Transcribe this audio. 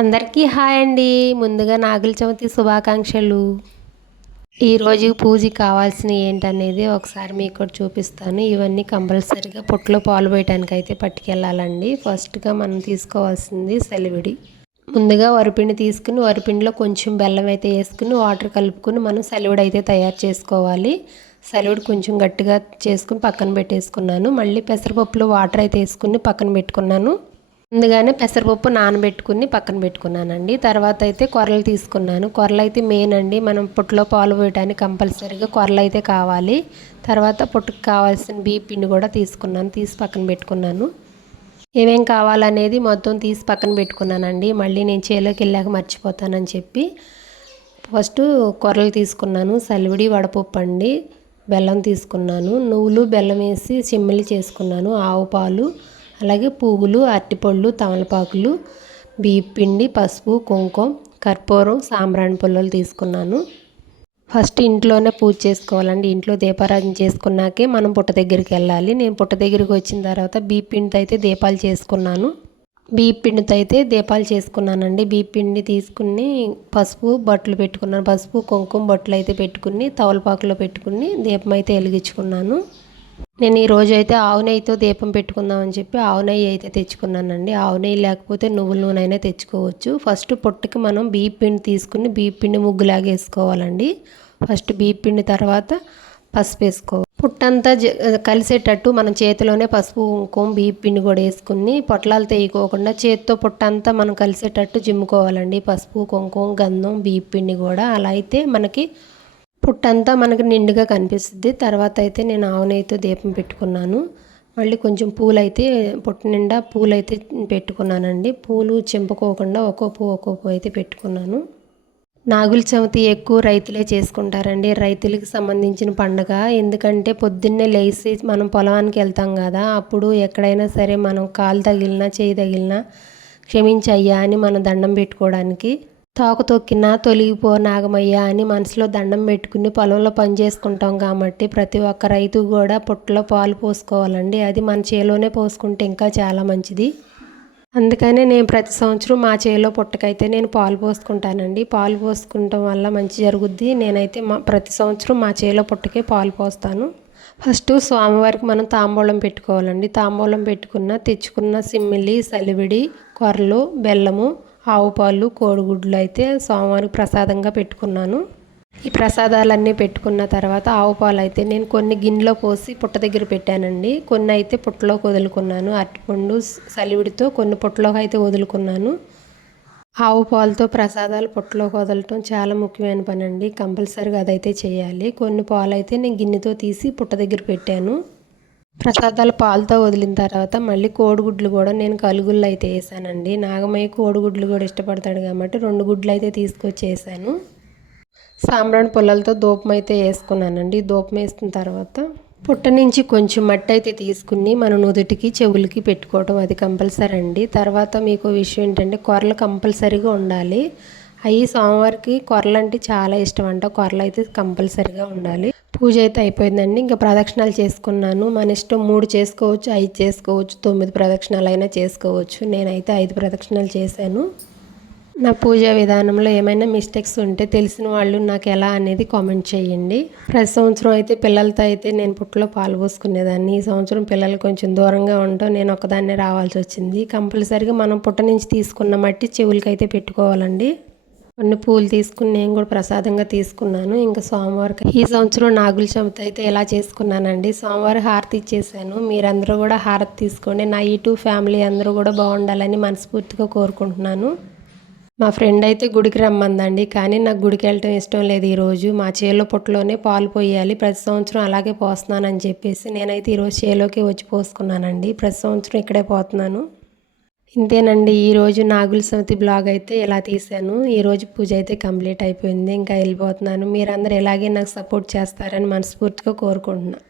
అందరికీ హాయ్ అండి. ముందుగా నాగుల చవితి శుభాకాంక్షలు. ఈరోజు పూజ కావాల్సినవి ఏంటనేది ఒకసారి మీకు చూపిస్తాను. ఇవన్నీ కంపల్సరీగా పుట్టలో పాలు పోయటానికి అయితే పట్టుకెళ్ళాలండి. ఫస్ట్గా మనం తీసుకోవాల్సింది సెలవిడి. ముందుగా వరిపిండి తీసుకుని వరిపిండిలో కొంచెం బెల్లం అయితే వేసుకుని వాటర్ కలుపుకుని మనం సెలవుడు అయితే తయారు చేసుకోవాలి. సెలవుడు కొంచెం గట్టిగా చేసుకుని పక్కన పెట్టేసుకున్నాను. మళ్ళీ పెసరపప్పులో వాటర్ అయితే వేసుకుని పక్కన పెట్టుకున్నాను. ముందుగానే పెసరపప్పు నానబెట్టుకుని పక్కన పెట్టుకున్నానండి. తర్వాత అయితే కొరలు తీసుకున్నాను. కొరలు అయితే మెయిన్ అండి. మనం పుట్టులో పాలు పోయడానికి కంపల్సరీగా కొరలు అయితే కావాలి. తర్వాత పుట్టుకు కావాల్సిన బీ పిండి కూడా తీసుకున్నాను. తీసి పక్కన పెట్టుకున్నాను. ఏమేం కావాలనేది మొత్తం తీసి పక్కన పెట్టుకున్నానండి. మళ్ళీ నేను చేలోకి వెళ్ళాక మర్చిపోతానని చెప్పి ఫస్ట్ కొరలు తీసుకున్నాను. సలివిడి వడపప్పు అండి. బెల్లం తీసుకున్నాను. నువ్వులు బెల్లం వేసి చిమ్మిలి చేసుకున్నాను. ఆవు పాలు అలాగే పువ్వులు అరటిపళ్ళు తమలపాకులు బియ్యం పిండి పసుపు కుంకుమ కర్పూరం సాంబ్రాణి పుల్లలు తీసుకున్నాను. ఫస్ట్ ఇంట్లోనే పూజ చేసుకోవాలండి. ఇంట్లో దీపారాధన చేసుకున్నాకే మనం పుట్ట దగ్గరికి వెళ్ళాలి. నేను పుట్ట దగ్గరికి వచ్చిన తర్వాత బీపిండితో అయితే దీపాలు చేసుకున్నాను. బియ్యం పిండితో అయితే దీపాలు చేసుకున్నానండి. బీపిండి తీసుకుని పసుపు బట్టలు పెట్టుకున్నాను. పసుపు కుంకుమ బట్టలు అయితే పెట్టుకుని తవలపాకులో పెట్టుకుని దీపం అయితే వెలిగించుకున్నాను. నేను ఈరోజు అయితే ఆవు నెయ్యితో దీపం పెట్టుకుందామని చెప్పి ఆవు నెయ్యి అయితే తెచ్చుకున్నానండి. ఆవు నెయ్యి లేకపోతే నువ్వుల నూనె అయినా తెచ్చుకోవచ్చు. ఫస్ట్ పొట్టుకి మనం బియ్య పిండి తీసుకుని బియ్య పిండి ముగ్గులాగా వేసుకోవాలండి. ఫస్ట్ బియ్య పిండి తర్వాత పసుపు వేసుకోవాలి. పుట్టంతా కలిసేటట్టు మనం చేతిలోనే పసుపు కుంకుమ బియ్య పిండి కూడా వేసుకుని పొట్లాలు తెయ్యకోకుండా చేతితో పుట్టంతా మనం కలిసేటట్టు జిమ్ముకోవాలండి పసుపు కుంకుమ గంధం బియ్య పిండి కూడా. అలా అయితే మనకి పుట్టంతా మనకు నిండుగా కనిపిస్తుంది. తర్వాత అయితే నేను ఆవునైతే దీపం పెట్టుకున్నాను. మళ్ళీ కొంచెం పూలు అయితే పుట్ట నిండా పూలు అయితే పెట్టుకున్నానండి. పూలు చెంపుకోకుండా ఒక్కో పువ్వు ఒక్కో పువ్వు అయితే పెట్టుకున్నాను. నాగుల చవితి ఎక్కువ రైతులే చేసుకుంటారండి. రైతులకు సంబంధించిన పండుగ. ఎందుకంటే పొద్దున్నే లేచి మనం పొలానికి వెళ్తాం కదా. అప్పుడు ఎక్కడైనా సరే మనం కాలు తగిలినా చేయి తగిలినా క్షమించయ్యా అని మనం దండం పెట్టుకోవడానికి తోక తొక్కినా తొలిగిపో నాగమయ్య అని మనసులో దండం పెట్టుకుని పొలంలో పని చేసుకుంటాం కాబట్టి ప్రతి ఒక్క రైతు కూడా పుట్టలో పాలు పోసుకోవాలండి. అది మన చేలోనే పోసుకుంటే ఇంకా చాలా మంచిది. అందుకనే నేను ప్రతి సంవత్సరం మా చేలో పుట్టకైతే నేను పాలు పోసుకుంటానండి. పాలు పోసుకుంటాం వల్ల మంచి జరుగుద్ది. నేనైతే మా ప్రతి సంవత్సరం మా చేలో పుట్టకే పాలు పోస్తాను. ఫస్ట్ స్వామివారికి మనం తాంబూలం పెట్టుకోవాలండి. తాంబూలం పెట్టుకున్న తెచ్చుకున్న సిమ్మిలి సలివిడి కొర్రలు బెల్లము ఆవు పాలు కోడిగుడ్లు అయితే సోమవారికి ప్రసాదంగా పెట్టుకున్నాను. ఈ ప్రసాదాలన్నీ పెట్టుకున్న తర్వాత ఆవు పాలు అయితే నేను కొన్ని గిన్నెలో పోసి పుట్ట దగ్గర పెట్టానండి. కొన్ని అయితే పుట్టలోకి వదులుకున్నాను. అరటిపండు సలివిడితో కొన్ని పుట్టలోకి అయితే వదులుకున్నాను. ఆవు పాలతో ప్రసాదాలు పుట్టలోకి వదలటం చాలా ముఖ్యమైన పని అండి కంపల్సరీగా అదైతే చేయాలి. కొన్ని పాలు అయితే నేను గిన్నెతో తీసి పుట్ట దగ్గర పెట్టాను. ప్రసాదాలు పాలతో వదిలిన తర్వాత మళ్ళీ కోడిగుడ్లు కూడా నేను కలుగుళ్ళు అయితే వేసానండి. నాగమయ్య కోడిగుడ్లు కూడా ఇష్టపడతాడు కాబట్టి రెండు గుడ్లు అయితే తీసుకొచ్చి వేసాను సాంబ్రాణి పుల్లలతో దూపం అయితే వేసుకున్నానండి. దూపం వేసిన తర్వాత పుట్ట నుంచి కొంచెం మట్టి అయితే తీసుకుని మన నుదుటికి చెవులకి పెట్టుకోవడం అది కంపల్సరీ అండి. తర్వాత మీకు విషయం ఏంటంటే కొరలు కంపల్సరీగా ఉండాలి. అవి సోమవారికి కొరలు అంటే చాలా ఇష్టం అంట. కొరలు అయితే కంపల్సరీగా ఉండాలి. పూజ అయితే అయిపోయిందండి. ఇంకా ప్రదక్షిణాలు చేసుకున్నాను. మన ఇష్టం మూడు చేసుకోవచ్చు ఐదు చేసుకోవచ్చు తొమ్మిది ప్రదక్షిణాలు అయినా చేసుకోవచ్చు. నేనైతే ఐదు ప్రదక్షిణాలు చేశాను. నా పూజా విధానంలో ఏమైనా మిస్టేక్స్ ఉంటే తెలిసిన వాళ్ళు నాకు ఎలా అనేది కామెంట్ చేయండి. ప్రతి సంవత్సరం అయితే పిల్లలతో అయితే నేను పుట్టలో పాలు పోసుకునేదాన్ని. ఈ సంవత్సరం పిల్లలు కొంచెం దూరంగా ఉండటం నేను ఒకదాన్నే రావాల్సి వచ్చింది. కంపల్సరీగా మనం పుట్ట నుంచి తీసుకున్న మట్టి చెవులకి అయితే పెట్టుకోవాలండి. కొన్ని పూలు తీసుకుని నేను కూడా ప్రసాదంగా తీసుకున్నాను. ఇంకా సోమవారం ఈ సంవత్సరం నాగుల చవితి అయితే ఎలా చేసుకున్నానండి? సోమవారం హారతి ఇచ్చేసాను. మీరందరూ కూడా హారతి తీసుకోండి. నా టూ ఫ్యామిలీ అందరూ కూడా బాగుండాలని మనస్ఫూర్తిగా కోరుకుంటున్నాను. మా ఫ్రెండ్ అయితే గుడికి రమ్మందండి. కానీ నాకు గుడికి వెళ్ళటం ఇష్టం లేదు ఈరోజు మా చేలో పుట్టలోనే పాలు పోయాలి. ప్రతి సంవత్సరం అలాగే పోస్తున్నానని చెప్పేసి నేనైతే ఈరోజు చేలోకి వచ్చి పోసుకున్నానండి. ప్రతి సంవత్సరం ఇక్కడే పోతున్నాను. ఇంతేనండి ఈరోజు నాగుల సమితి బ్లాగ్ అయితే ఇలా తీశాను ఈరోజు పూజ అయితే కంప్లీట్ అయిపోయింది ఇంకా వెళ్ళిపోతున్నాను. మీరందరూ ఎలాగే నాకు సపోర్ట్ చేస్తారని మనస్ఫూర్తిగా కోరుకుంటున్నాను